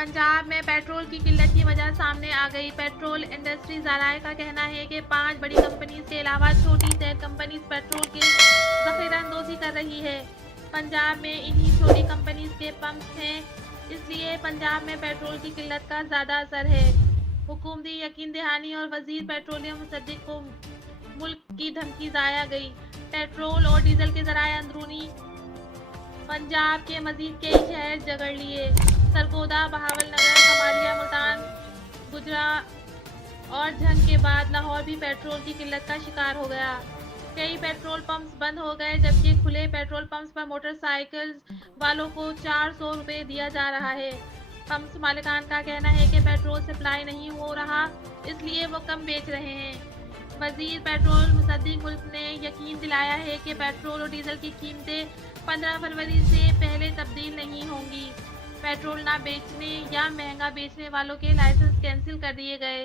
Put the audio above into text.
पंजाब में पेट्रोल की किल्लत की वजह सामने आ गई। पेट्रोल इंडस्ट्री ज़राए का कहना है कि 5 बड़ी कंपनीज के अलावा छोटी तेल कंपनीज पेट्रोल की ज़ख़ीराअंदोज़ी कर रही है। पंजाब में इन्हीं छोटी कंपनीज के पंप हैं, इसलिए पंजाब में पेट्रोल की किल्लत का ज़्यादा असर है। हुकूमती यकीन दहानी और वज़ीर पेट्रोलियम मुसद्दिक को मुल्क की धमकी ज़ाया गई। पेट्रोल और डीजल के ज़राए अंदरूनी पंजाब के मजीद कई शहर जगड़ लिए। सरगोदा, बहावलनगर, कमालिया, मुल्तान, गुजरा और झंग के बाद लाहौर भी पेट्रोल की किल्लत का शिकार हो गया। कई पेट्रोल पंप्स बंद हो गए, जबकि खुले पेट्रोल पंप्स पर मोटरसाइकिल वालों को 400 रुपये दिया जा रहा है। पंप्स मालिकान का कहना है कि पेट्रोल सप्लाई नहीं हो रहा, इसलिए वो कम बेच रहे हैं। वज़ीर पेट्रोल मुसद्दिक मुल्क ने यकीन दिलाया है कि पेट्रोल और डीजल की कीमतें 15 फरवरी से पहले तब्दील नहीं होंगी। पेट्रोल ना बेचने या महंगा बेचने वालों के लाइसेंस कैंसिल कर दिए गए।